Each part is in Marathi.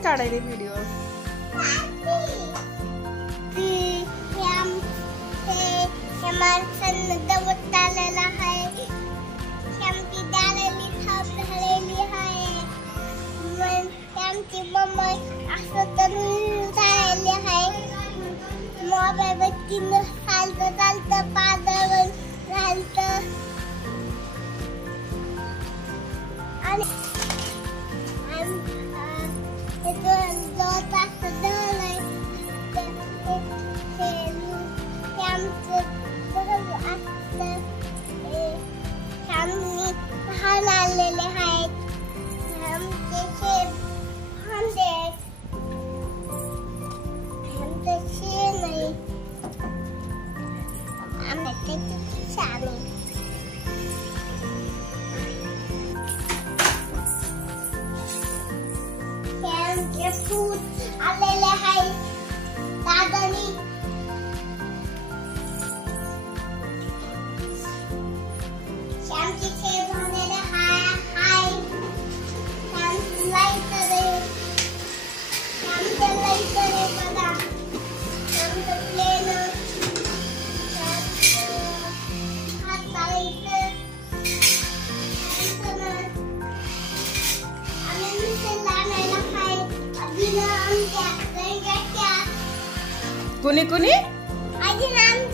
नाही काढायले व्हिडिओ? फ्रूट आलेले आहेत दादानी श्यामची खेळ झालेले हाय श्यामची लाईटर आहे श्यामचं लाईटर आहे बघा श्यामचं प्लेन हात लाईटर आम्ही मिसळ लावायला हाय कुणी कुणी आजीनं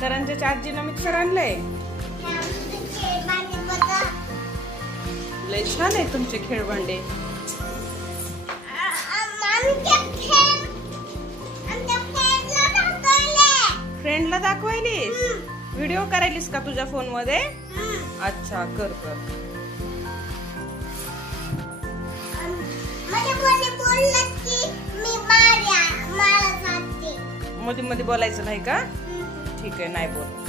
सरांच्या आजीनं मिक्सर आणलंय. लय छान आहे तुमचे खेळभांडे. फ्रेंडला दाखवायलीस? व्हिडिओ करायलीस का तुझ्या फोन मध्ये? अच्छा कर कर. मध्ये मध्ये बोलायचं नाही का? ठीक आहे नाही बोल.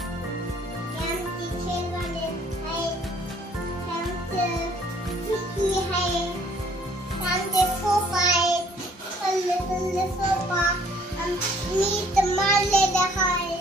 मी तर मारलेलं आहे.